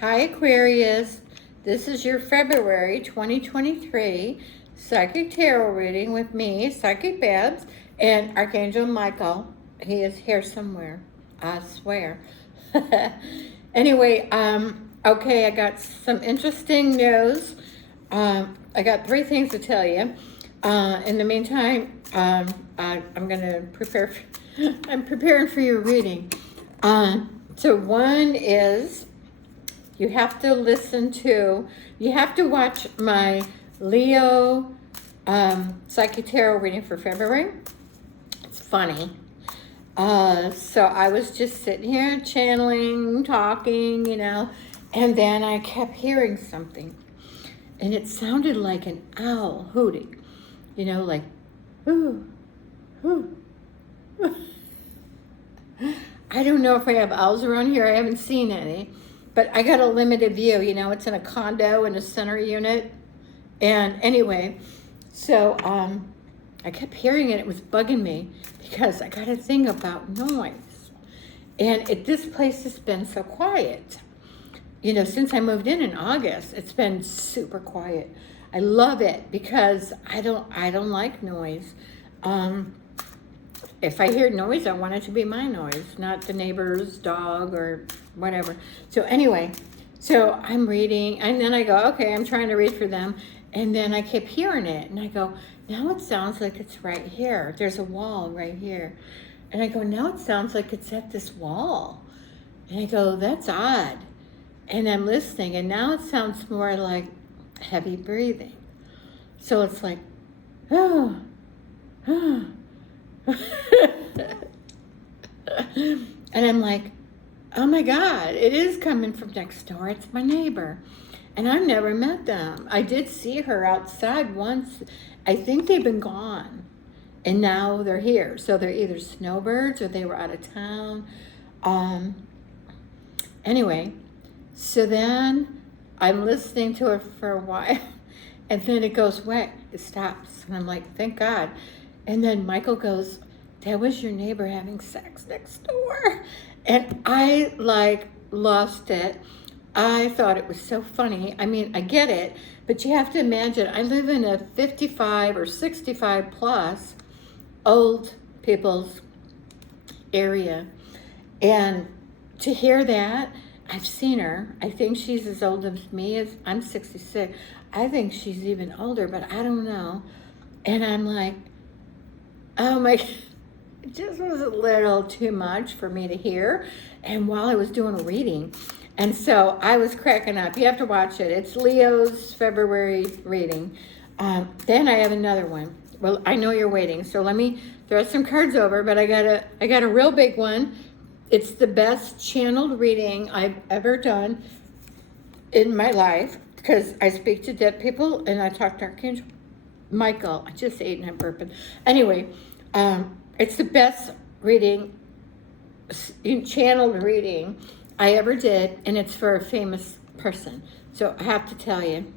Hi Aquarius, this is your February 2023 Psychic Tarot reading with me, Psychic Babbs, and Archangel Michael. He is here somewhere, I swear. Anyway, okay, I got some interesting news. I got 3 things to tell you. In the meantime, I'm gonna prepare. I'm preparing for your reading. So one is you have to watch my Leo Psychic Tarot reading for February. It's funny. So I was just sitting here channeling, talking, and then I kept hearing something. And it sounded like an owl hooting, like, ooh, ooh. I don't know if I have owls around here. I haven't seen any. But I got a limited view, it's in a condo in a center unit. And anyway, so I kept hearing it. It was bugging me because I got a thing about noise. And this place has been so quiet. Since I moved in August, it's been super quiet. I love it because I don't like noise. If I hear noise, I want it to be my noise, not the neighbor's dog or whatever. So anyway, so I'm reading, and then I go, okay, I'm trying to read for them. And then I kept hearing it, and I go, now it sounds like it's right here. There's a wall right here. And I go, now it sounds like it's at this wall. And I go, that's odd. And I'm listening, and now it sounds more like heavy breathing. So it's like, oh, oh. And I'm like, oh my God, it is coming from next door. It's my neighbor. And I've never met them. I did see her outside once. I think they've been gone. And now they're here. So they're either snowbirds or they were out of town. Anyway, so then I'm listening to it for a while. And then it goes away. It stops. And I'm like, thank God. And then Michael goes, that was your neighbor having sex next door. And I lost it. I thought it was so funny. I mean, I get it, but you have to imagine, I live in a 55 or 65 plus old people's area. And to hear that, I've seen her. I think she's as old as me. I'm 66. I think she's even older, but I don't know. And I'm like, oh my, it just was a little too much for me to hear. And while I was doing a reading, and so I was cracking up. You have to watch it. It's Leo's February reading. Then I have another one. Well, I know you're waiting, so let me throw some cards over, but I got a real big one. It's the best channeled reading I've ever done in my life because I speak to dead people and I talk to Archangel Michael. I just ate and I'm burping. Anyway, it's the best reading, channeled reading I ever did, and it's for a famous person. So I have to tell you,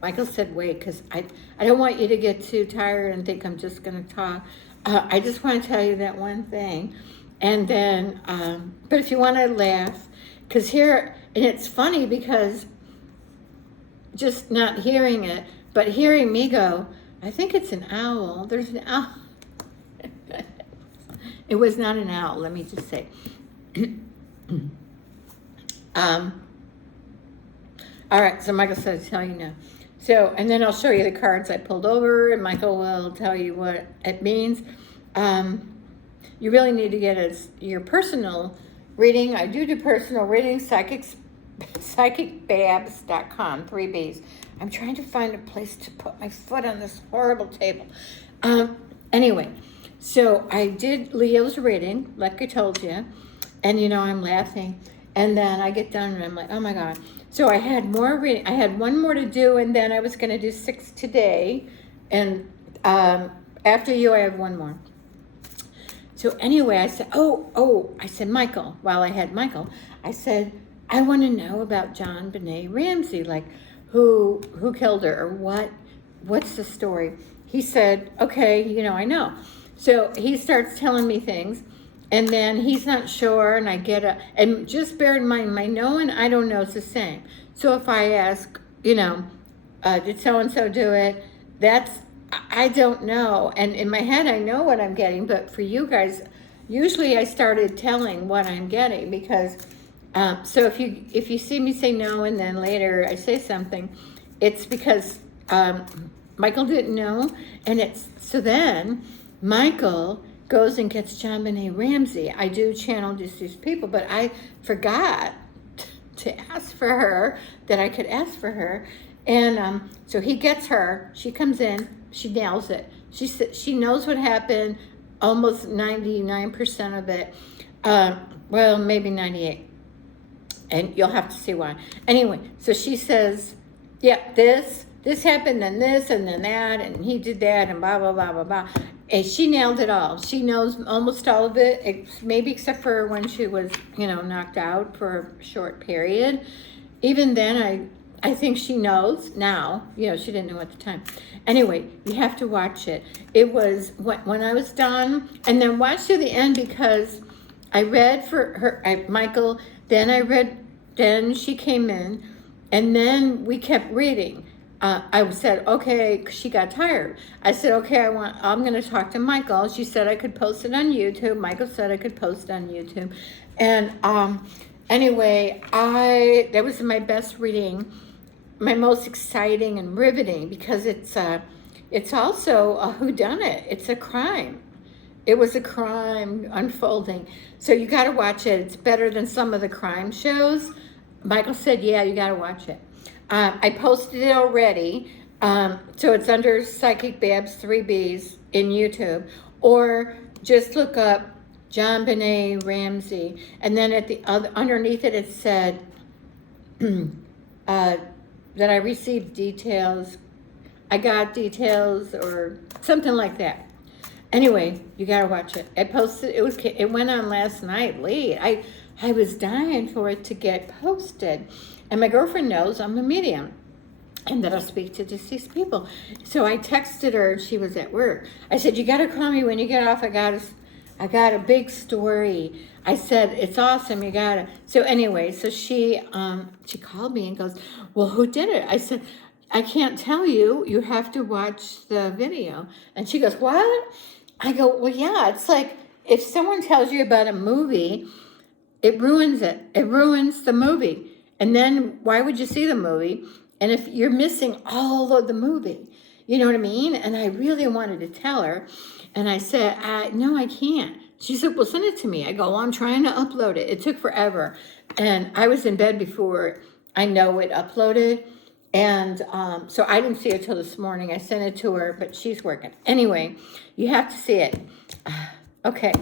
Michael said wait, because I don't want you to get too tired and think I'm just going to talk. I just want to tell you that one thing. And then, but if you want to laugh, because here, and it's funny because just not hearing it, but hearing me go, I think it's an owl. There's an owl. It was not an owl, let me just say. All right, so Michael said, tell you now. So, and then I'll show you the cards I pulled over, and Michael will tell you what it means. You really need to get your personal reading. I do personal readings, psychicbabbs.com, 3 B's. I'm trying to find a place to put my foot on this horrible table. Anyway, so I did Leo's reading, like I told you, and I'm laughing. And then I get done and I'm like, oh my God. So I had more reading. I had one more to do, and then I was going to do 6 today. And after you, I have one more. So anyway, I said, I said, Michael, while I had Michael, I said, I want to know about John Benet Ramsey, like who killed her or what's the story? He said, okay, I know. So he starts telling me things. And then he's not sure, and I get and just bear in mind, my know and I don't know is the same. So if I ask, did so-and-so do it? I don't know. And in my head, I know what I'm getting, but for you guys, usually I started telling what I'm getting because, so if you see me say no and then later I say something, it's because Michael didn't know, and so then Michael goes and gets John Benet Ramsey. I do channel deceased people, but I forgot to ask for her, that I could ask for her. And so he gets her, she comes in, she nails it. She knows what happened, almost 99% of it. Well, maybe 98. And you'll have to see why. Anyway, so she says, yeah, this happened, and this, and then that, and he did that, and blah, blah, blah, blah, blah. And she nailed it all. She knows almost all of it, maybe except for when she was, knocked out for a short period. Even then, I think she knows now. She didn't know at the time. Anyway, you have to watch it. It was when I was done, and then watch to the end because I read for her, Michael, then she came in, and then we kept reading. I said, okay, 'cause she got tired. I said, okay, I'm going to talk to Michael. She said I could post it on YouTube. Michael said I could post it on YouTube. And anyway, that was my best reading, my most exciting and riveting, because it's also a whodunit. It's a crime. It was a crime unfolding. So you got to watch it. It's better than some of the crime shows. Michael said, yeah, you got to watch it. I posted it already, so it's under Psychic Babbs 3Bs in YouTube, or just look up John Benet Ramsey, and then at the underneath it said that I received details, I got details, or something like that. Anyway, you gotta watch it. I posted. It went on last night late. I was dying for it to get posted. And my girlfriend knows I'm a medium and that I speak to deceased people. So I texted her, she was at work. I said, you got to call me when you get off. I got a big story. I said, it's awesome. You got to. So anyway, so she called me and goes, well, who did it? I said, I can't tell you. You have to watch the video. And she goes, what? I go, well, yeah, it's like if someone tells you about a movie, it ruins it. It ruins the movie. And then why would you see the movie? And if you're missing all of the movie, you know what I mean? And I really wanted to tell her. And I said, no, I can't. She said, well, send it to me. I go, well, I'm trying to upload it. It took forever. And I was in bed before I know it uploaded. And so I didn't see it till this morning. I sent it to her, but she's working. Anyway, you have to see it. Okay.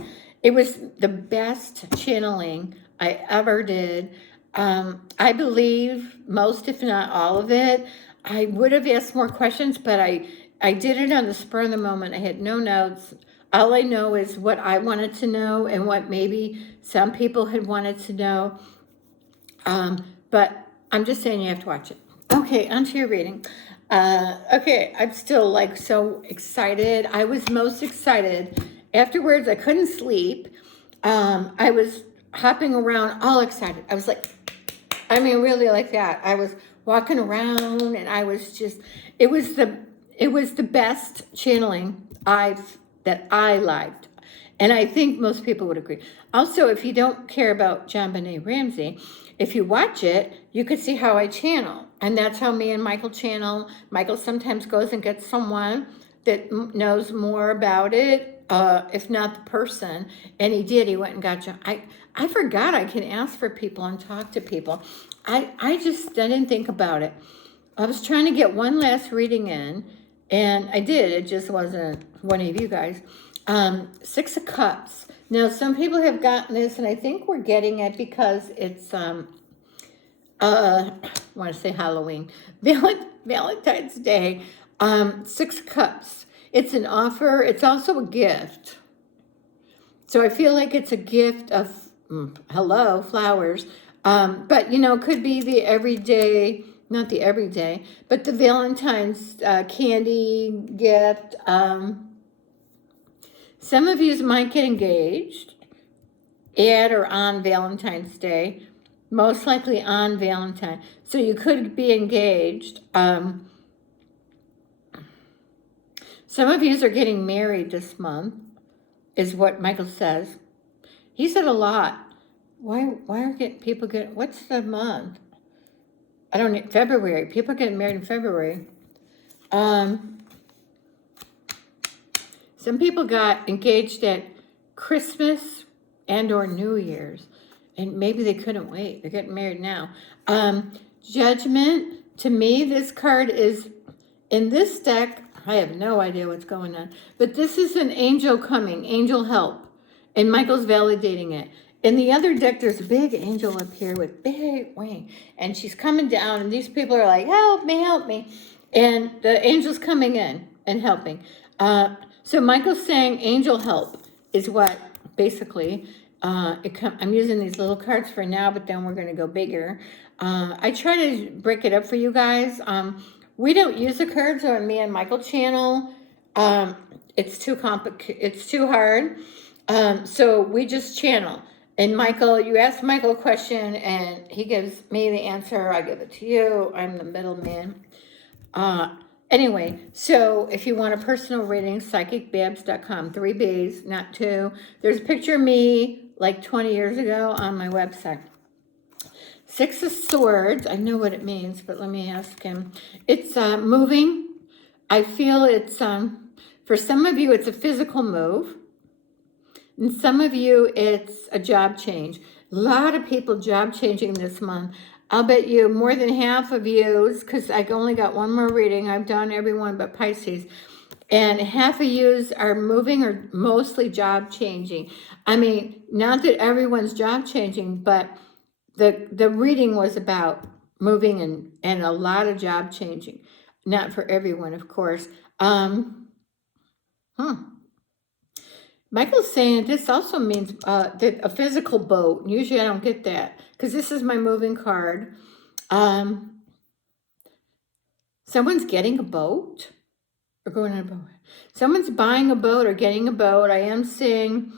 It was the best channeling I ever did. I believe most, if not all of it. I would have asked more questions, but I did it on the spur of the moment. I had no notes. All I know is what I wanted to know and what maybe some people had wanted to know. But I'm just saying you have to watch it. Okay, onto your reading. Okay, I'm still so excited. I was most excited. Afterwards, I couldn't sleep. I was hopping around all excited. I was really like that. I was walking around and I was just, it was the best channeling that I liked. And I think most people would agree. Also, if you don't care about John Benet Ramsey, if you watch it, you could see how I channel. And that's how me and Michael channel. Michael sometimes goes and gets someone that knows more about it, if not the person. And he did. He went and got John. I forgot I can ask for people and talk to people. I didn't think about it. I was trying to get one last reading in, and I did. It just wasn't one of you guys. 6 of Cups. Now, some people have gotten this, and I think we're getting it because it's, I want to say Halloween, Valentine's Day. 6 of Cups. It's an offer. It's also a gift. So I feel like it's a gift of, flowers. But, could be the everyday, not the everyday, but the Valentine's candy gift. Some of you might get engaged. at or on Valentine's Day, most likely on Valentine. So you could be engaged. Some of you are getting married this month, is what Michael says. He said a lot. Why are people getting, what's the month? I don't know, February. People are getting married in February. Some people got engaged at Christmas and or New Year's, and maybe they couldn't wait. They're getting married now. Judgment, to me, this card is, in this deck, I have no idea what's going on, but this is an angel coming, angel help, and Michael's validating it. In the other deck, there's a big angel up here with big wing, and she's coming down, and these people are like, help me, and the angel's coming in and helping. So Michael's saying angel help is what, basically, I'm using these little cards for now, but then we're going to go bigger. I try to break it up for you guys. We don't use the cards on me and Michael channel. It's too complicated. It's too hard. So we just channel. And Michael, you ask Michael a question and he gives me the answer. I give it to you. I'm the middleman. Anyway, so if you want a personal reading, psychicbabbs.com, 3 B's, not 2. There's a picture of me like 20 years ago on my website. 6 of Swords, I know what it means, but let me ask him. It's moving. I feel it's, for some of you, it's a physical move. And some of you, it's a job change. A lot of people job changing this month. I'll bet you more than half of you, because I only got one more reading. I've done everyone but Pisces. And half of you are moving or mostly job changing. I mean, not that everyone's job changing, but the reading was about moving and a lot of job changing. Not for everyone, of course. Michael's saying this also means that a physical boat. Usually I don't get that because this is my moving card. Someone's getting a boat or going on a boat. Someone's buying a boat or getting a boat. I am seeing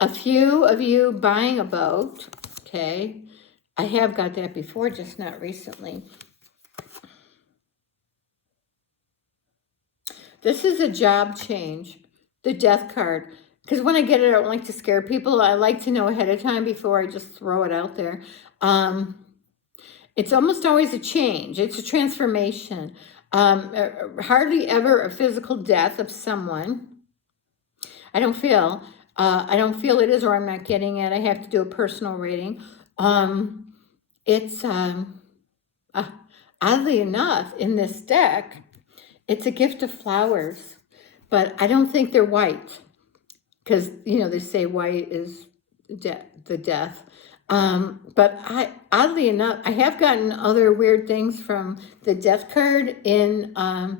a few of you buying a boat. Okay. I have got that before, just not recently. This is a job change. The Death card. Because when I get it, I don't like to scare people. I like to know ahead of time before I just throw it out there. It's almost always a change. It's a transformation. Hardly ever a physical death of someone. I don't feel it is, or I'm not getting it. I have to do a personal reading. It's oddly enough, in this deck, it's a gift of flowers. But I don't think they're white because, you know, they say white is the death. But oddly enough, I have gotten other weird things from the Death card in a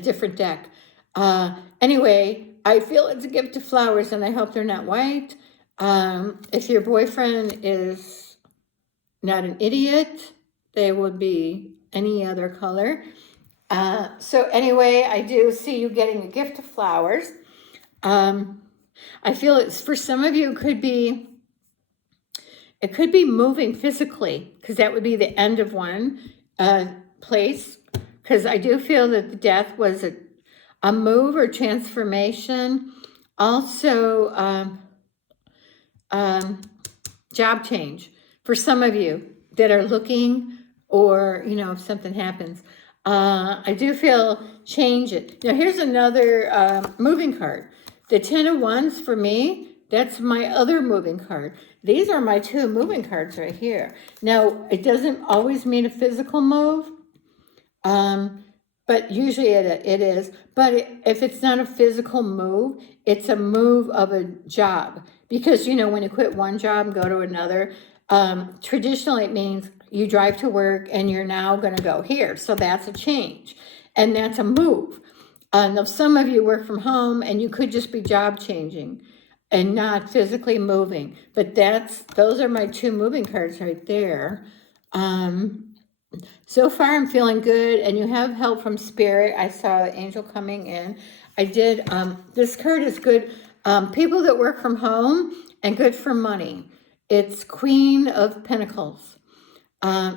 different deck. Anyway, I feel it's a gift of flowers, and I hope they're not white. If your boyfriend is not an idiot, they would be any other color. So anyway, I do see you getting a gift of flowers. I feel it's for some of you, it could be moving physically, because that would be the end of one place. Because I do feel that the death was a move or transformation. Also, job change for some of you that are looking, or, you know, if something happens. I do feel change it. Now, here's another moving card. The 10 of Wands for me, that's my other moving card. These are my 2 moving cards right here. Now, it doesn't always mean a physical move, but usually it is. But if it's not a physical move, it's a move of a job. Because, you know, when you quit one job and go to another, traditionally it means you drive to work and you're now going to go here. So that's a change. And that's a move. Now, some of you work from home and you could just be job changing and not physically moving. But those are my 2 moving cards right there. So far I'm feeling good, and you have help from Spirit. I saw the angel coming in. I did, this card is good. People that work from home and good for money. It's Queen of Pentacles.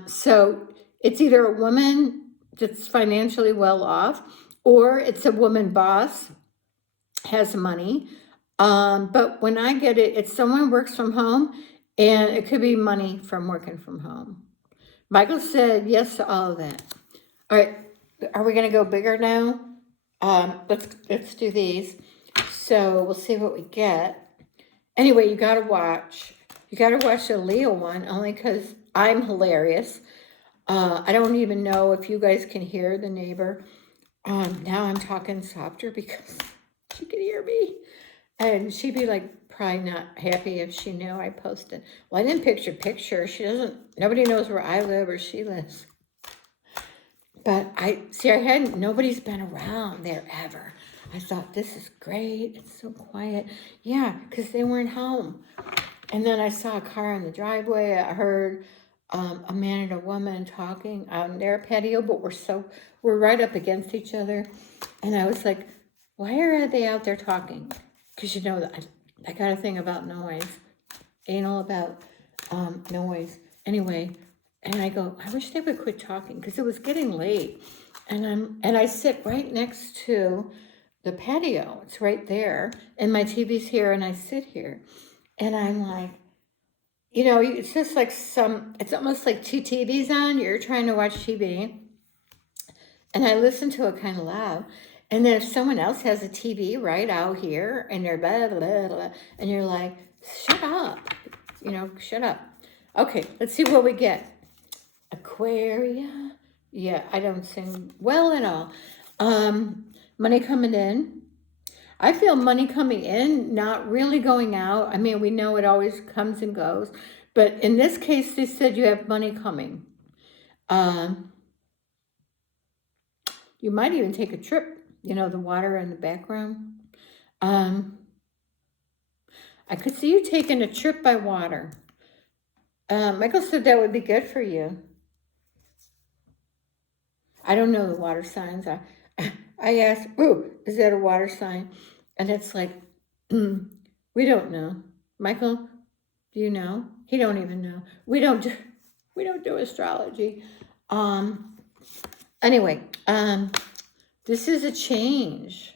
So it's either a woman that's financially well off, or it's a woman boss, has money. But when I get it, it's someone works from home, and it could be money from working from home. Michael said yes to all of that. All right, are we gonna go bigger now? Let's do these. So we'll see what we get. Anyway, you gotta watch. You gotta watch the Leo one, only because I'm hilarious. I don't even know if you guys can hear the neighbor. Now I'm talking softer because she can hear me. And she'd be like, probably not happy if she knew I posted. Well, I didn't picture. She doesn't, nobody knows where I live or she lives. But nobody's been around there ever. I thought, this is great. It's so quiet. Yeah, because they weren't home. And then I saw a car in the driveway. I heard a man and a woman talking on their patio, but we're right up against each other. And I was like, why are they out there talking? Because you know, I got a thing about noise, anal about noise. Anyway, and I go, I wish they would quit talking because it was getting late. And I sit right next to the patio. It's right there. And my TV's here and I sit here. And I'm like, you know, it's just like it's almost like two TVs on. You're trying to watch TV. And I listen to it kind of loud. And then if someone else has a TV right out here and they're blah, blah, blah, and you're like, shut up. You know, shut up. Okay, let's see what we get. Aquarius. Yeah, I don't sing well at all. Money coming in. I feel money coming in, not really going out. I mean, we know it always comes and goes. But in this case, they said you have money coming. You might even take a trip. You know, the water in the background. I could see you taking a trip by water. Michael said that would be good for you. I don't know the water signs. I asked, ooh, is that a water sign? And it's like, we don't know. Michael, do you know? He don't even know. We don't do astrology. Anyway, this is a change.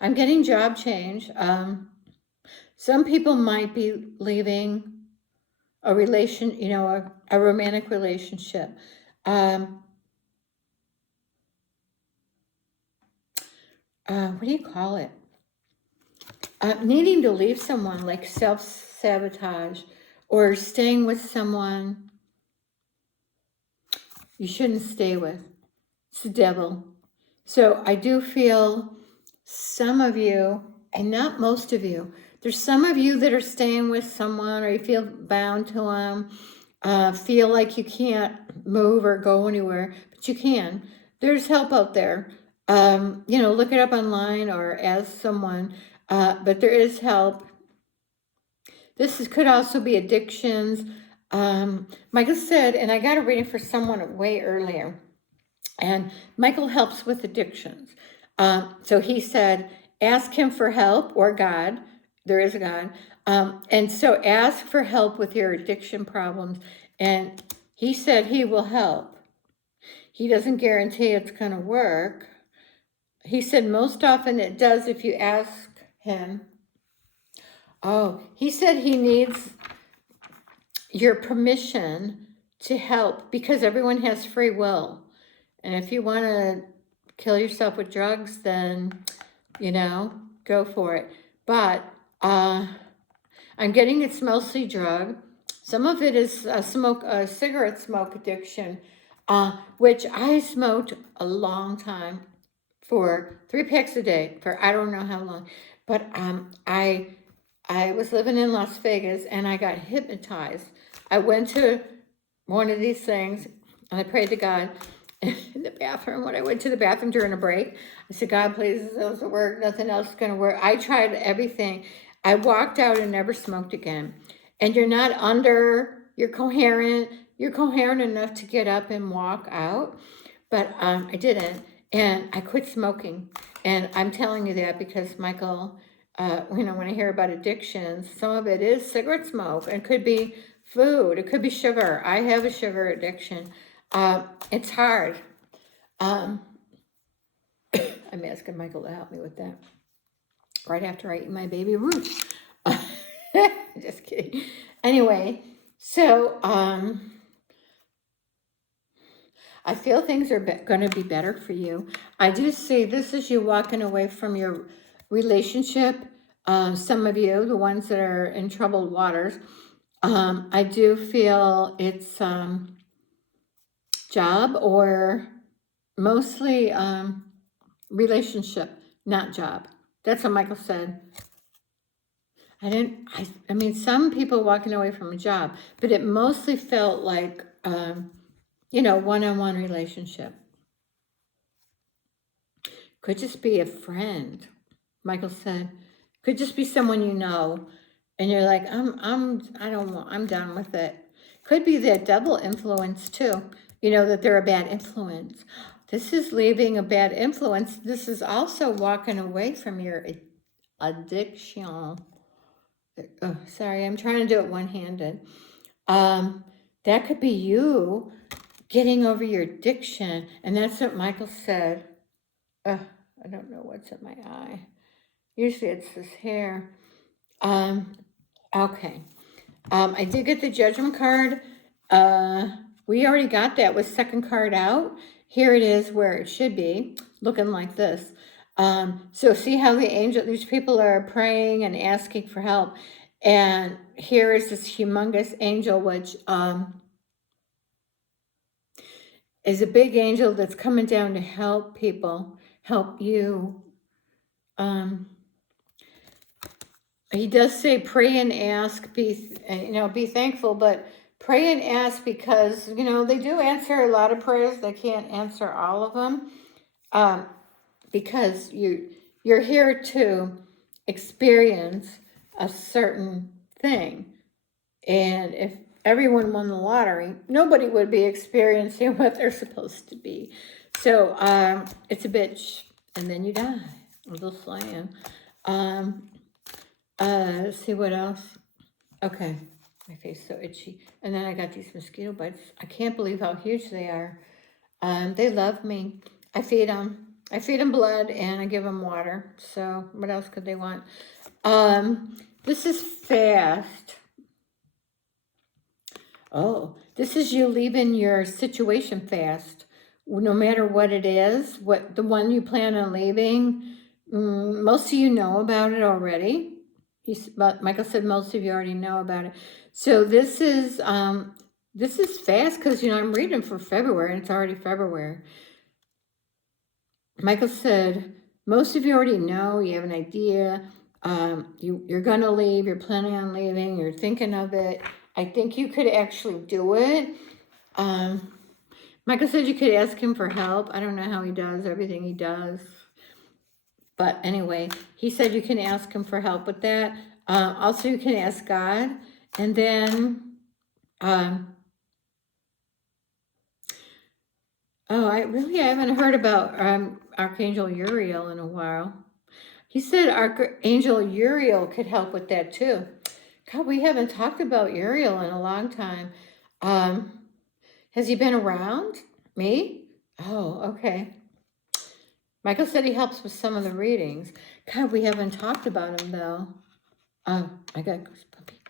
I'm getting job change. Some people might be leaving a relation, you know, a romantic relationship. What do you call it? Needing to leave someone, like self-sabotage, or staying with someone you shouldn't stay with. It's the devil. So I do feel some of you, and not most of you, there's some of you that are staying with someone, or you feel bound to them, feel like you can't move or go anywhere, but you can. There's help out there. You know, look it up online or ask someone, but there is help. This could also be addictions. Michael said, and I got a reading for someone way earlier, and Michael helps with addictions. So he said, ask him for help, or God. There is a God. And so ask for help with your addiction problems. And he said he will help. He doesn't guarantee it's going to work. He said most often it does if you ask him. Oh, he said he needs your permission to help because everyone has free will. And if you want to kill yourself with drugs, then, you know, go for it. But I'm getting it's mostly drug. Some of it is cigarette smoke addiction, which I smoked a long time. For 3 packs a day for I don't know how long, but I was living in Las Vegas and I got hypnotized. I went to one of these things and I prayed to God in the bathroom. When I went to the bathroom during a break, I said, God, please, this doesn't work. Nothing else is going to work. I tried everything. I walked out and never smoked again. And you're coherent. You're coherent enough to get up and walk out, but I didn't. And I quit smoking. And I'm telling you that because Michael when I hear about addictions, some of it is cigarette smoke. It could be food. It could be sugar. I have a sugar addiction. It's hard. I'm asking Michael to help me with that right after I eat my baby Ruth. Just kidding. Anyway, so I feel things are going to be better for you. I do see this is you walking away from your relationship. Some of you, the ones that are in troubled waters, I do feel it's job or mostly relationship, not job. That's what Michael said. I mean, some people walking away from a job, but it mostly felt like, one-on-one relationship. Could just be a friend. Michael said, could just be someone you know, and you're like, I'm done with it. Could be that double influence too. That they're a bad influence. This is leaving a bad influence. This is also walking away from your addiction. Oh, sorry, I'm trying to do it one-handed. That could be you getting over your addiction, and that's what Michael said. I don't know what's in my eye. Usually it's this hair. Okay. I did get the judgment card. We already got that with second card out. Here it is where it should be, looking like this. So see how these people are praying and asking for help. And here is this humongous angel, which is a big angel that's coming down to help people, help you. He does say pray and ask, be thankful, but pray and ask because, they do answer a lot of prayers. They can't answer all of them because you're here to experience a certain thing. And if everyone won the lottery, nobody would be experiencing what they're supposed to be. So it's a bitch, and then you die. I'm just saying. Let's see what else. Okay, my face is so itchy. And then I got these mosquito bites. I can't believe how huge they are. They love me. I feed them. I feed them blood and I give them water. So what else could they want? This is fast. Oh, this is you leaving your situation fast. No matter what it is, what the one you plan on leaving, most of you know about it already. But Michael said most of you already know about it. So this is fast because I'm reading for February and it's already February. Michael said most of you already know. You have an idea. You're gonna leave. You're planning on leaving. You're thinking of it. I think you could actually do it. Michael said you could ask him for help. I don't know how he does everything he does. But anyway, he said you can ask him for help with that. Also, you can ask God. And then, I haven't heard about Archangel Uriel in a while. He said Archangel Uriel could help with that too. God, we haven't talked about Uriel in a long time. Has he been around? Me? Oh, okay. Michael said he helps with some of the readings. God, we haven't talked about him, though. I got puppy.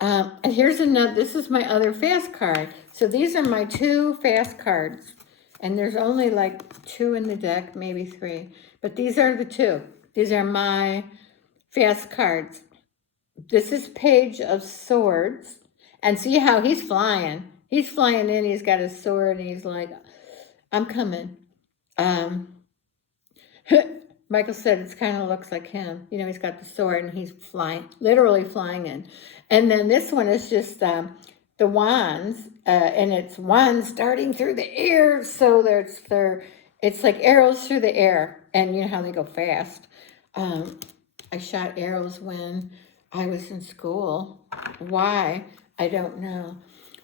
And here's another. This is my other fast card. So these are my 2 fast cards. And there's only like 2 in the deck, maybe 3. But these are the 2. These are my fast cards. This is Page of Swords. And see how he's flying. He's flying in. He's got his sword. And he's like, I'm coming. Michael said it kind of looks like him. He's got the sword and he's flying, literally flying in. And then this one is just the wands, and it's wands darting through the air. So it's like arrows through the air, and you know how they go fast. I shot arrows when I was in school. Why? I don't know.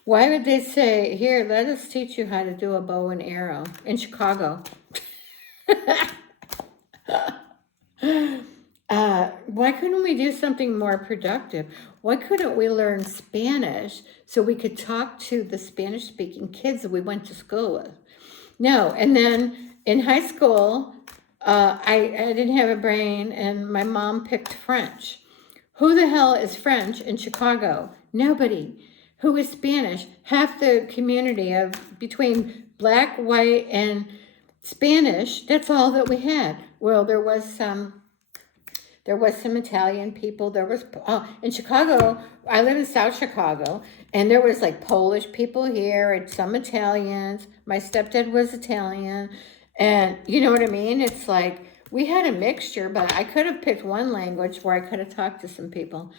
Why would they say, here, let us teach you how to do a bow and arrow in Chicago? Why couldn't we do something more productive? Why couldn't we learn Spanish so we could talk to the Spanish speaking kids that we went to school with? No. And then in high school, I didn't have a brain, and my mom picked French. Who the hell is French in Chicago? Nobody. Who is Spanish? Half the community of between black, white, and Spanish, that's all that we had. Well, there was some Italian people. There was, in Chicago, I live in South Chicago, and there was like Polish people here and some Italians. My stepdad was Italian. And you know what I mean? It's like we had a mixture, but I could have picked one language where I could have talked to some people.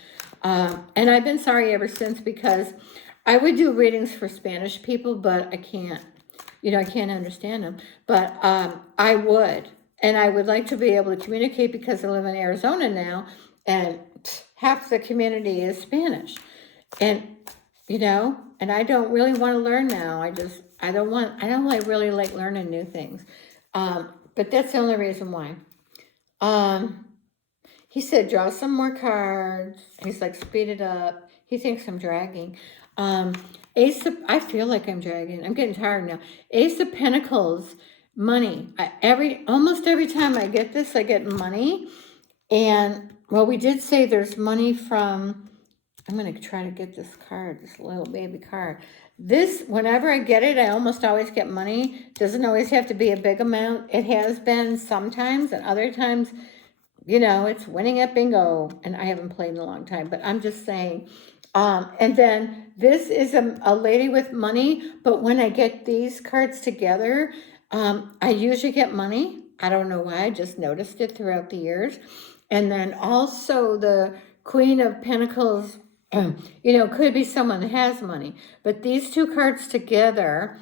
And I've been sorry ever since, because I would do readings for Spanish people, but I can't. I can't understand them. But I would. And I would like to be able to communicate, because I live in Arizona now, and half the community is Spanish. And, and I don't really want to learn now. I don't like really like learning new things. But that's the only reason why. He said, draw some more cards. He's like, speed it up. He thinks I'm dragging. I feel like I'm dragging. I'm getting tired now. Ace of Pentacles. Money. Almost every time I get this, I get money. And, well, we did say there's money from, I'm going to try to get this card, this little baby card. This, whenever I get it, I almost always get money. Doesn't always have to be a big amount. It has been sometimes, and other times, it's winning at bingo. And I haven't played in a long time, but I'm just saying. And then this is a lady with money, but when I get these cards together, I usually get money. I don't know why. I just noticed it throughout the years. And then also the Queen of Pentacles, could be someone that has money. But these two cards together,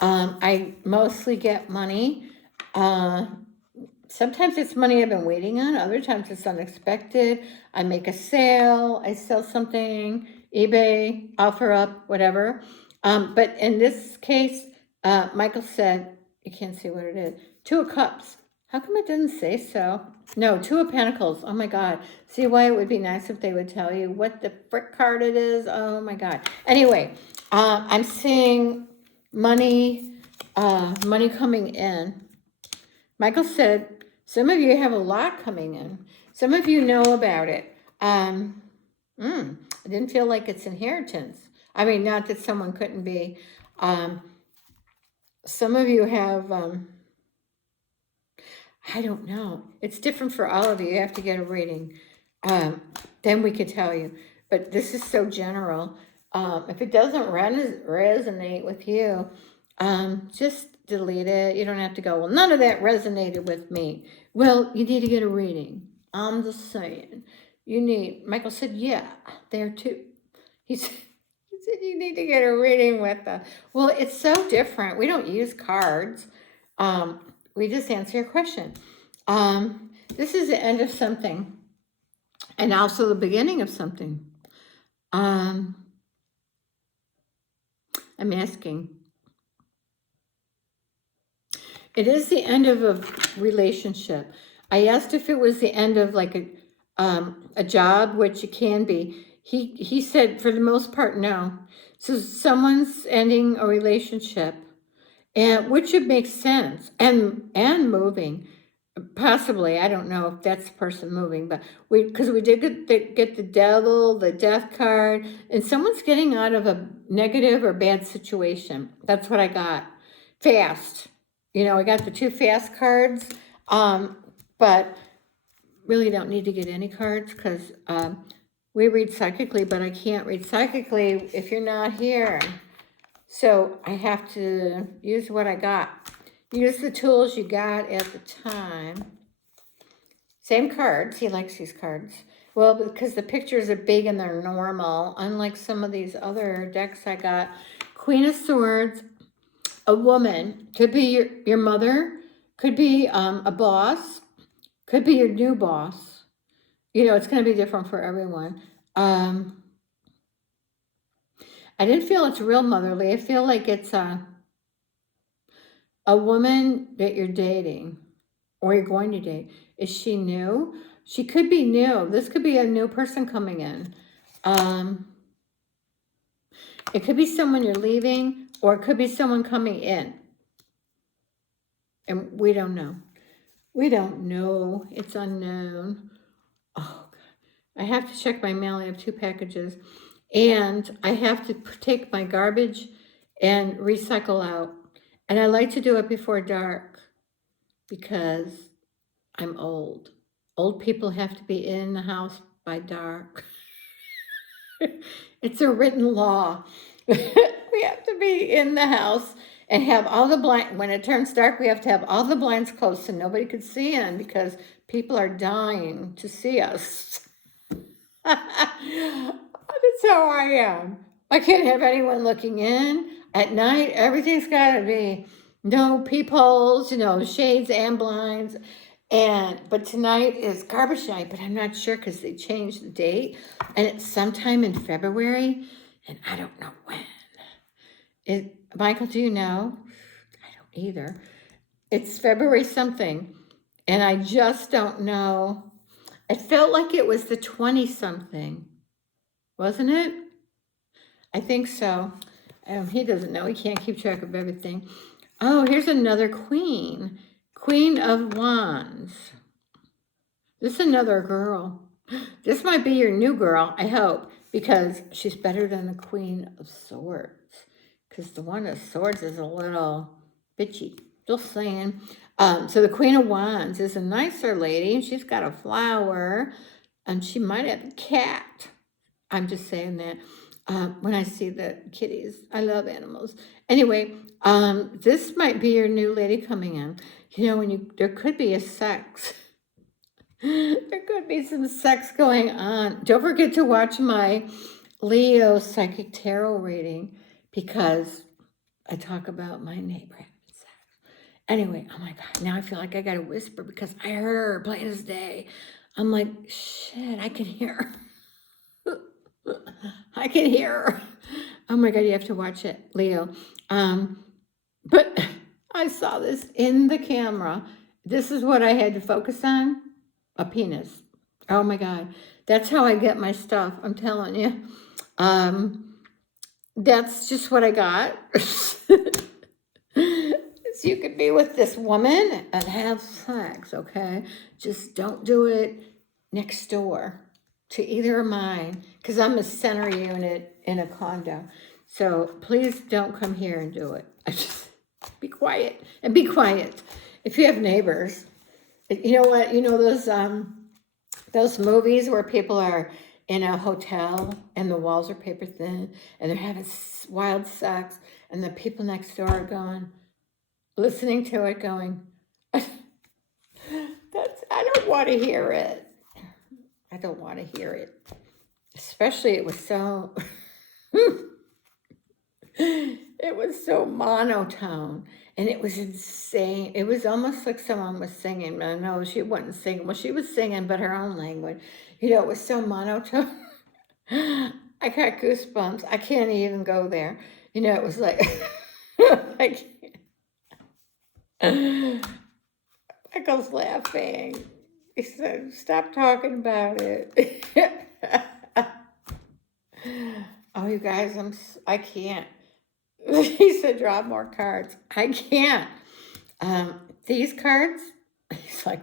I mostly get money. Sometimes it's money I've been waiting on. Other times it's unexpected. I make a sale. I sell something, eBay, offer up, whatever. But in this case, Michael said, you can't see what it is. Two of Cups. How come it didn't say so? No, Two of Pentacles. Oh my God. See why it would be nice if they would tell you what the frick card it is? Oh my God. Anyway, I'm seeing money coming in. Michael said, some of you have a lot coming in. Some of you know about it. I didn't feel like it's inheritance. I mean, not that someone couldn't be. Some of you have, I don't know. It's different for all of you. You have to get a reading. Then we could tell you. But this is so general. If it doesn't resonate with you, just delete it. You don't have to go, well, none of that resonated with me. Well, you need to get a reading. I'm just saying. Michael said, yeah, there too. He said, you need to get a reading with us. Well, it's so different. We don't use cards. We just answer your question. This is the end of something, and also the beginning of something. I'm asking. It is the end of a relationship. I asked if it was the end of like a job, which it can be. He said for the most part, no. So someone's ending a relationship, and which would make sense, and moving, possibly. I don't know if that's the person moving, but because we did get the devil, the death card, and someone's getting out of a negative or bad situation. That's what I got. Fast. I got the two fast cards, but really don't need to get any cards because we read psychically, but I can't read psychically if you're not here. So I have to use what I got. Use the tools you got at the time. Same cards. He likes these cards. Well, because the pictures are big and they're normal, unlike some of these other decks I got. Queen of Swords, a woman, could be your mother, could be a boss, could be your new boss. It's going to be different for everyone. I didn't feel it's real motherly. I feel like it's a woman that you're dating or you're going to date. Is she new? She could be new. This could be a new person coming in. It could be someone you're leaving, or it could be someone coming in. And we don't know. We don't know. It's unknown. Oh, God. I have to check my mail. I have 2 packages. And I have to take my garbage and recycle out. And I like to do it before dark because I'm old. Old people have to be in the house by dark. It's a written law. We have to be in the house and have all the blinds. When it turns dark, we have to have all the blinds closed so nobody could see in because people are dying to see us. That's how I am. I can't have anyone looking in. At night, everything's got to be no peepholes, shades and blinds. But tonight is garbage night, but I'm not sure because they changed the date. And it's sometime in February, and I don't know when. Michael, do you know? I don't either. It's February something, and I just don't know. It felt like it was the 20-something, wasn't it? I think so. He doesn't know. He can't keep track of everything. Oh, here's another queen. Queen of Wands. This is another girl. This might be your new girl, I hope, because she's better than the Queen of Swords. Because the one of Swords is a little bitchy. Just saying. So the Queen of Wands is a nicer lady, and she's got a flower, and she might have a cat. I'm just saying that. When I see the kitties, I love animals. Anyway, this might be your new lady coming in. There could be a sex. There could be some sex going on. Don't forget to watch my Leo Psychic Tarot reading because I talk about my neighbor having sex. Anyway, oh my God, now I feel like I got to whisper because I heard her plain as day. I'm like, shit, I can hear her. I can hear her. Oh my God, you have to watch it, Leo. But I saw this in the camera. This is what I had to focus on. A penis. Oh my God. That's how I get my stuff. I'm telling you. That's just what I got. So you could be with this woman and have sex, okay? Just don't do it next door to either of mine, because I'm a center unit in a condo. So please don't come here and do it. Just be quiet and be quiet. If you have neighbors, you know what? Those movies where people are in a hotel and the walls are paper thin and they're having wild sex and the people next door are listening to it going, I don't want to hear it. I don't want to hear it. Especially it was so monotone and it was insane. It was almost like someone was singing. No, she wasn't singing. Well, she was singing, but her own language. It was so monotone. I got goosebumps. I can't even go there. It was like, I can't. Michael's laughing. He said, stop talking about it. Oh, you guys, I can't. He said, draw more cards. I can't. These cards, he's like,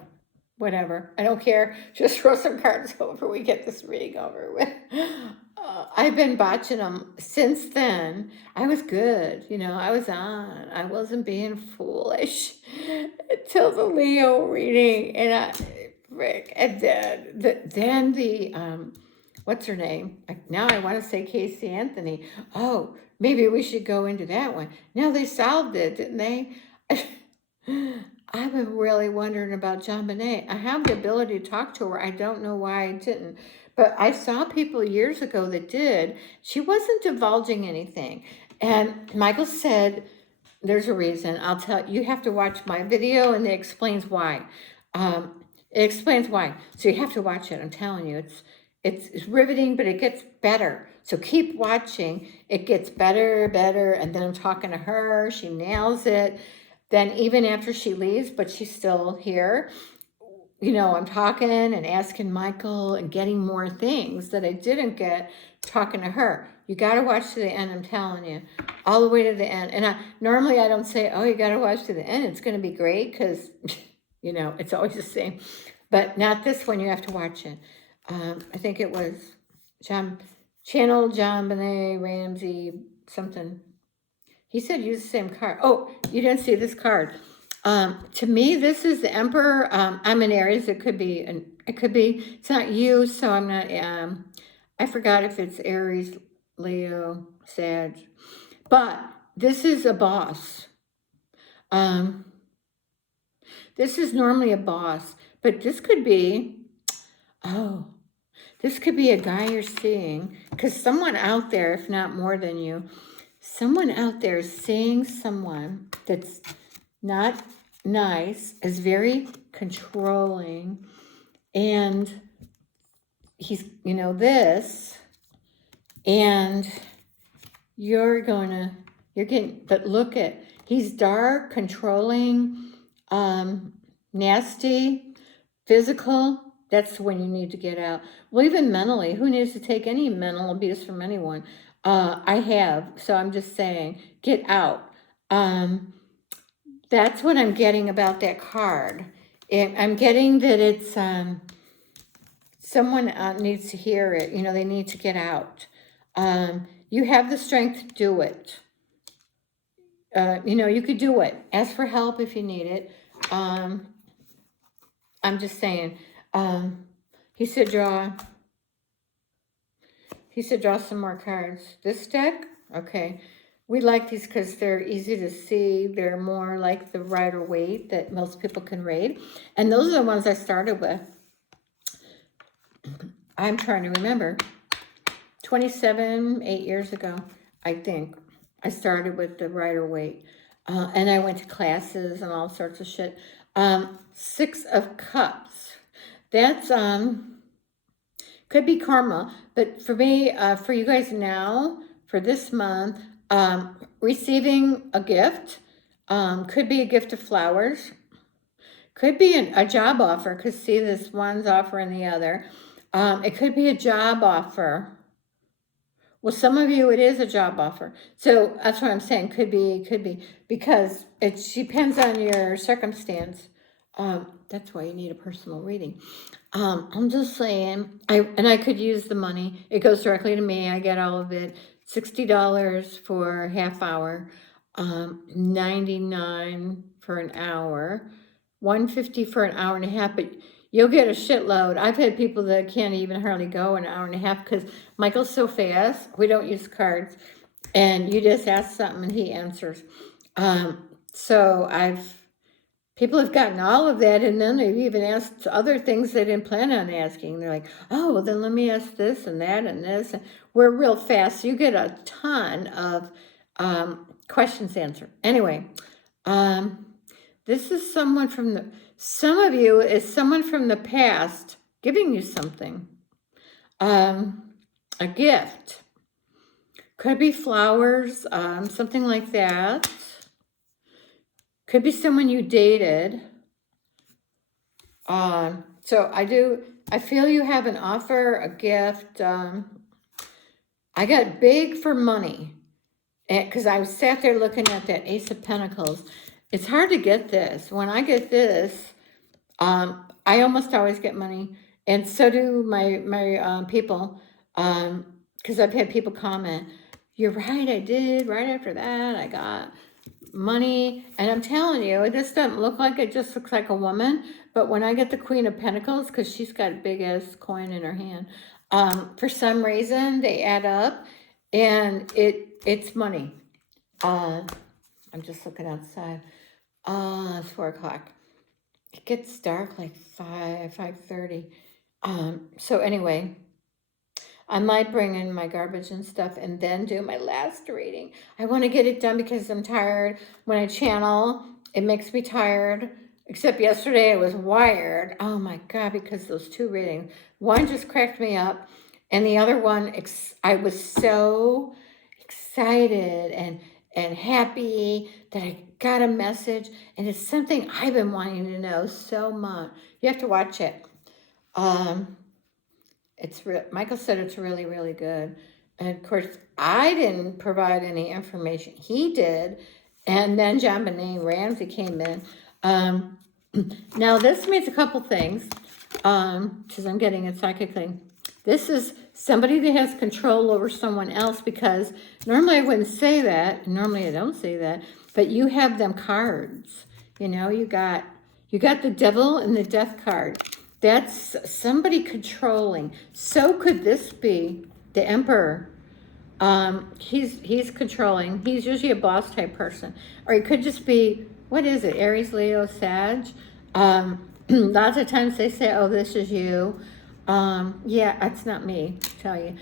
whatever. I don't care. Just throw some cards over. We get this reading over with. I've been botching them since then. I was good. I was on. I wasn't being foolish until the Leo reading. And then the what's her name? Now I want to say Casey Anthony. Oh, maybe we should go into that one. Now they solved it, didn't they? I've been really wondering about JonBenet. I have the ability to talk to her. I don't know why I didn't. But I saw people years ago that did. She wasn't divulging anything. And Michael said, there's a reason. I'll tell you, have to watch my video and it explains why. It explains why. So you have to watch it. I'm telling you, it's riveting, but it gets better. So keep watching. It gets better. And then I'm talking to her. She nails it. Then even after she leaves, but she's still here, you know, I'm talking and asking Michael and getting more things that I didn't get talking to her. You got to watch to the end, I'm telling you, all the way to the end. And normally I don't say, oh, you got to watch to the end. It's going to be great because, you know, it's always the same. But not this one. You have to watch it. I think it was Channel John Benet Ramsey something. He said use the same card. Oh, you didn't see this card. To me, this is the Emperor. I'm in Aries. It could be, it's not you, so I'm not, I forgot if it's Aries, Leo, Sag. But this is a boss. This is normally a boss, but this could be, this could be a guy you're seeing, because someone out there, if not more than you, someone out there is seeing someone that's not nice, is very controlling, and he's, you know, this, and you're getting, but look at, he's dark, controlling, nasty, physical. That's when you need to get out. Well, even mentally, who needs to take any mental abuse from anyone? I have, so I'm just saying, get out. That's what I'm getting about that card. I'm getting that it's, someone needs to hear it. You know, they need to get out. You have the strength to do it. You know, you could do it. Ask for help if you need it. I'm just saying. He said draw some more cards. This deck? Okay. We like these because they're easy to see. They're more like the Rider-Waite that most people can read. And those are the ones I started with. I'm trying to remember. 8 years ago, I think. I started with the Rider-Waite. And I went to classes and all sorts of shit. 6 of Cups. That's, could be karma. But for me, for you guys now, for this month, receiving a gift, could be a gift of flowers, could be a job offer, because see, this one's offering the other. It could be a job offer. Well, some of you, it is a job offer. So that's what I'm saying, could be, because it depends on your circumstance. That's why you need a personal reading. I'm just saying, I could use the money. It goes directly to me. I get all of it. $60 for a half hour, $99 for an hour, $150 for an hour and a half, but you'll get a shitload. I've had people that can't even hardly go an hour and a half because Michael's so fast. We don't use cards, and you just ask something and he answers. So people have gotten all of that, and then they've even asked other things they didn't plan on asking. They're like, oh, well, then let me ask this and that and this. And we're real fast. So you get a ton of questions answered. Anyway, this is someone from some of you is someone from the past giving you something. A gift. Could be flowers, something like that. Could be someone you dated. So I feel you have an offer, a gift. I got big for money. Because I sat there looking at that Ace of Pentacles. It's hard to get this. When I get this, I almost always get money. And so do my people. Because I've had people comment, you're right, I did. Right after that, I got money. And I'm telling you, this doesn't look like it, just looks like a woman. But when I get the Queen of Pentacles, because she's got a big ass coin in her hand, for some reason they add up, and it's money. I'm just looking outside. It's 4 o'clock. It gets dark like 5:30. So anyway, I might bring in my garbage and stuff and then do my last reading. I want to get it done because I'm tired. When I channel, it makes me tired. Except yesterday I was wired. Oh my God, because those 2 readings. One just cracked me up. And the other one, I was so excited. and happy that I got a message, and it's something I've been wanting to know so much. You have to watch it. Michael said it's really, really good. And of course, I didn't provide any information. He did. And then John Benet Ramsey came in. Now, this means a couple things, because I'm getting it psychically. This is somebody that has control over someone else, because normally I wouldn't say that. Normally I don't say that. But you have them cards. You know, you got the devil and the death card. That's somebody controlling. So could this be the emperor? He's controlling. He's usually a boss type person. Or it could just be, what is it? Aries, Leo, Sag. Lots of times they say, oh, this is you. Yeah, that's not me, I tell you.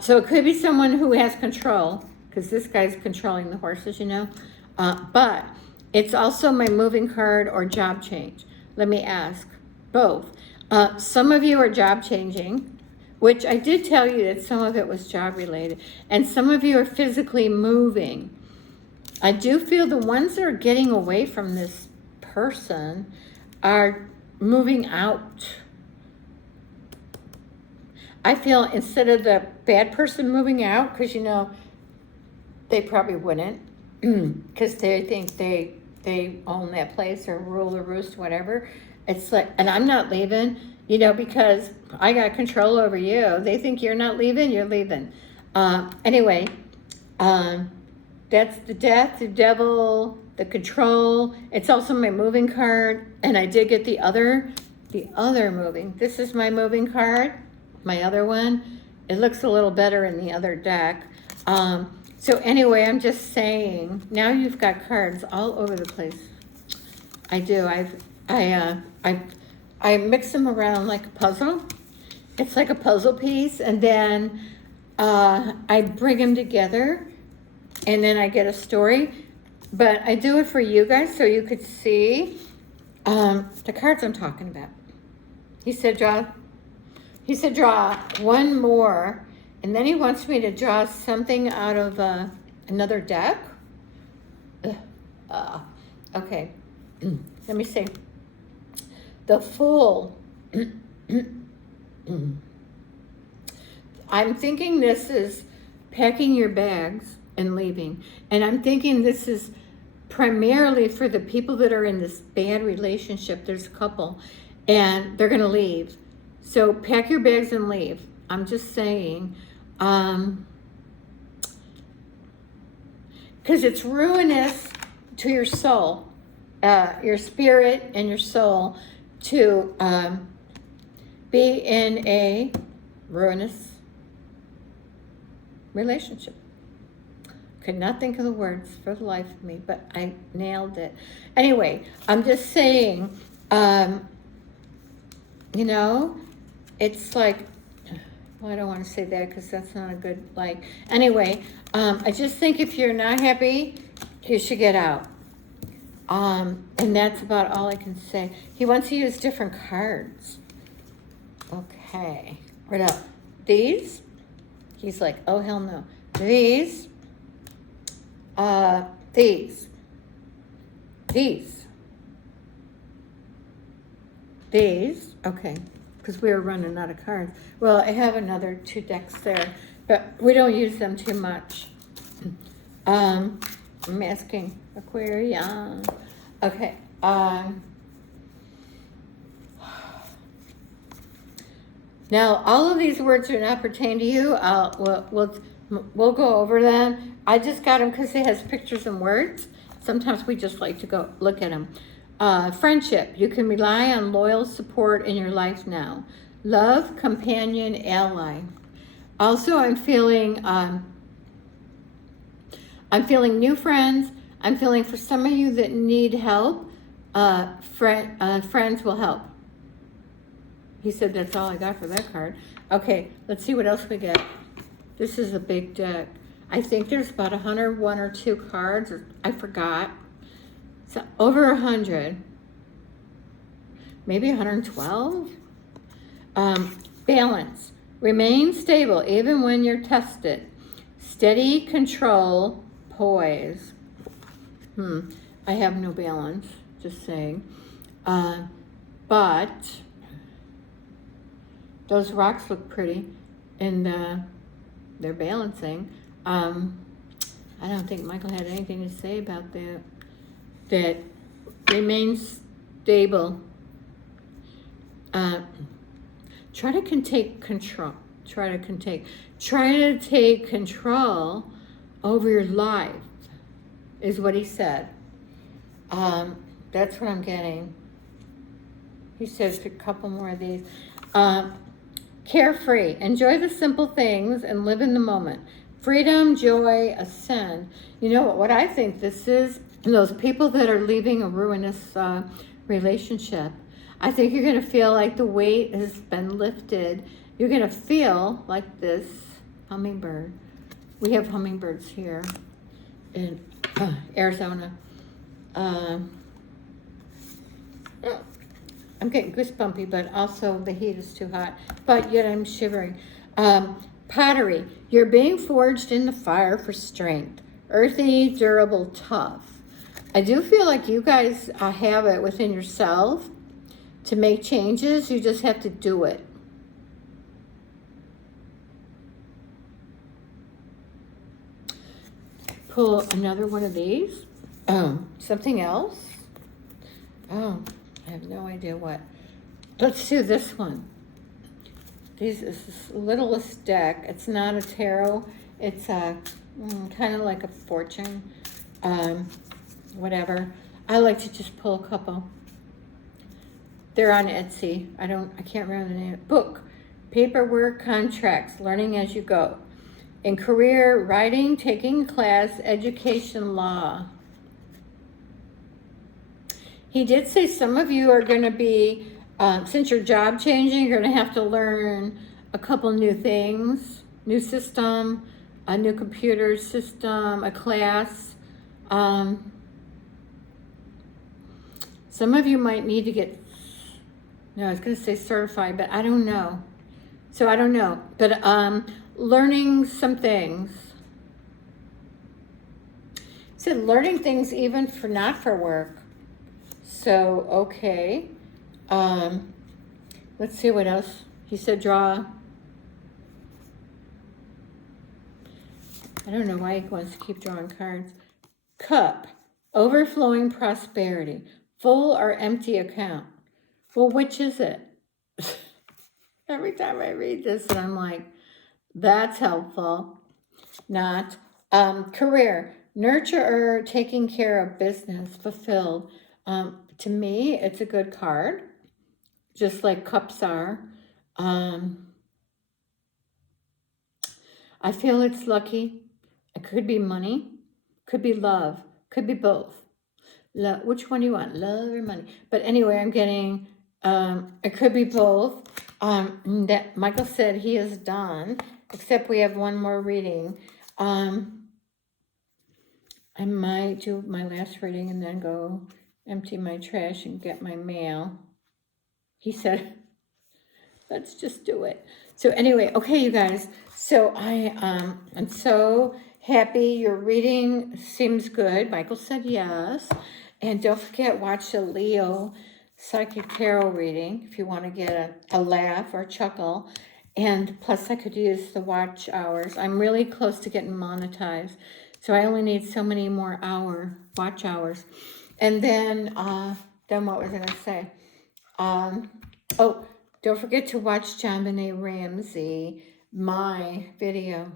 So it could be someone who has control, because this guy's controlling the horses, you know. But it's also my moving card or job change. Let me ask, both. Some of you are job changing, which I did tell you that some of it was job related, and some of you are physically moving. I do feel the ones that are getting away from this person are moving out. I feel instead of the bad person moving out, because you know, they probably wouldn't, because they think they own that place or rule the roost, whatever. It's like, and I'm not leaving, you know, because I got control over you. They think you're not leaving, you're leaving. Anyway, that's the death, the devil, the control. It's also my moving card, and I did get the other moving. This is my moving card, my other one. It looks a little better in the other deck. So anyway, I'm just saying, now you've got cards all over the place. I do. I mix them around like a puzzle. It's like a puzzle piece, and then I bring them together, and then I get a story. But I do it for you guys so you could see the cards I'm talking about. He said draw one more. And then he wants me to draw something out of another deck. Okay, let me see. The Fool. I'm thinking this is packing your bags and leaving. And I'm thinking this is primarily for the people that are in this bad relationship. There's a couple, and they're going to leave. So pack your bags and leave. I'm just saying, because it's ruinous to your soul, your spirit and your soul, to be in a ruinous relationship. Could not think of the words for the life of me, but I nailed it. Anyway, I'm just saying, you know, it's like, well, I don't want to say that because that's not a good, like, anyway, I just think if you're not happy, you should get out. And that's about all I can say. He wants to use different cards. Okay. What else? These? He's like, oh, hell no. These. These. Okay. Because we were running out of cards. Well, I have another 2 decks there, but we don't use them too much. I'm asking Aquarius. Okay. Now, all of these words do not pertain to you. We'll go over them. I just got them because it has pictures and words. Sometimes we just like to go look at them. Friendship. You can rely on loyal support in your life now. Love, companion, ally. Also, I'm feeling new friends. I'm feeling for some of you that need help, friends will help. He said that's all I got for that card. Okay, let's see what else we get. This is a big deck. I think there's about 101 or 2 cards. I forgot. So over 100. Maybe 112. Balance. Remain stable even when you're tested. Steady, control, poise. I have no balance, just saying. But those rocks look pretty, and they're balancing. I don't think Michael had anything to say about that. That remains stable. Try to take control. Try to take control over your life, is what he said. That's what I'm getting. He says a couple more of these. Carefree. Enjoy the simple things and live in the moment. Freedom, joy, ascend. You know what I think this is? Those people that are leaving a ruinous relationship. I think you're going to feel like the weight has been lifted. You're going to feel like this hummingbird. We have hummingbirds here in Arizona. I'm getting goosebumpy, but also the heat is too hot. But yet I'm shivering. Pottery. You're being forged in the fire for strength. Earthy, durable, tough. I do feel like you guys have it within yourself to make changes. You just have to do it. Pull another one of these. Something else. I have no idea what. Let's do this one. This is the littlest deck. It's not a tarot. It's kind of like a fortune. Whatever. I like to just pull a couple. They're on Etsy. I can't remember the name. Book. Paperwork, contracts, learning as you go. In career, writing, taking class, education, law. He did say some of you are going to be, since you're job changing, you're going to have to learn a couple new things, new system, a new computer system, a class. Some of you might need to get, no, I was going to say certified, but I don't know. So I don't know, but learning some things. He said learning things even for not for work. So, okay. Let's see what else. He said draw. I don't know why he wants to keep drawing cards. Cup. Overflowing prosperity. Full or empty account. Well, which is it? Every time I read this, and I'm like, that's helpful. Not. Career. Nurturer, taking care of business, fulfilled. To me, it's a good card, just like cups are. I feel it's lucky. It could be money, could be love, could be both. Which one do you want, love or money? But anyway, I'm getting, it could be both. That Michael said he is done, except we have one more reading. I might do my last reading and then go empty my trash and get my mail. He said, let's just do it. So anyway, okay, you guys. So I'm so happy your reading seems good. Michael said yes. And don't forget, watch the Leo Psychic Tarot reading if you want to get a laugh or chuckle. And plus I could use the watch hours. I'm really close to getting monetized. So I only need so many more watch hours. And then what was I going to say? Oh, don't forget to watch John Benet Ramsey, my video.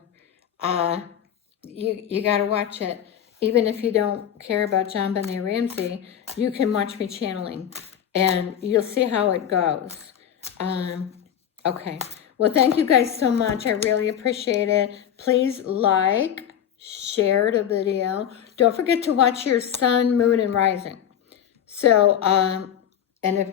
You got to watch it. Even if you don't care about John Benet Ramsey, you can watch me channeling. And you'll see how it goes. Okay. Well, thank you guys so much. I really appreciate it. Please like, share the video. Don't forget to watch your sun, moon, and rising. So, and if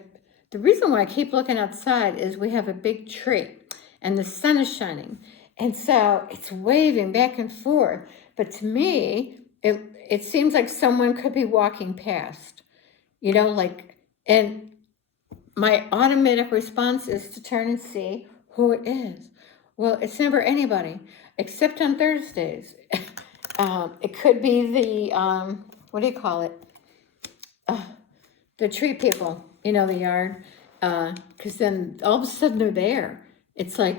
the reason why I keep looking outside is we have a big tree and the sun is shining. And so it's waving back and forth. But to me, it seems like someone could be walking past, you know, like, and my automatic response is to turn and see who it is. Well, it's never anybody. except on Thursdays. It could be the, what do you call it? The tree people, you know, the yard. Because then all of a sudden they're there. It's like,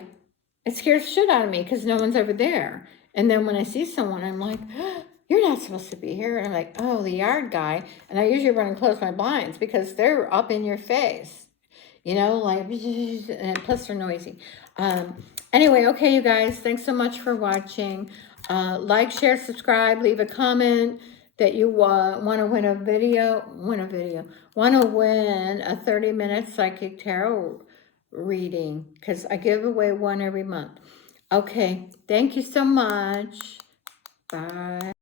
it scares shit out of me because no one's ever there. And then when I see someone, I'm like, you're not supposed to be here. And I'm like, oh, the yard guy. And I usually run and close my blinds because they're up in your face. You know, like, and plus they're noisy. Anyway, okay, you guys, thanks so much for watching. Like, share, subscribe, leave a comment that you want to win a video, want to win a 30-minute psychic tarot reading, because I give away one every month. Okay, thank you so much. Bye.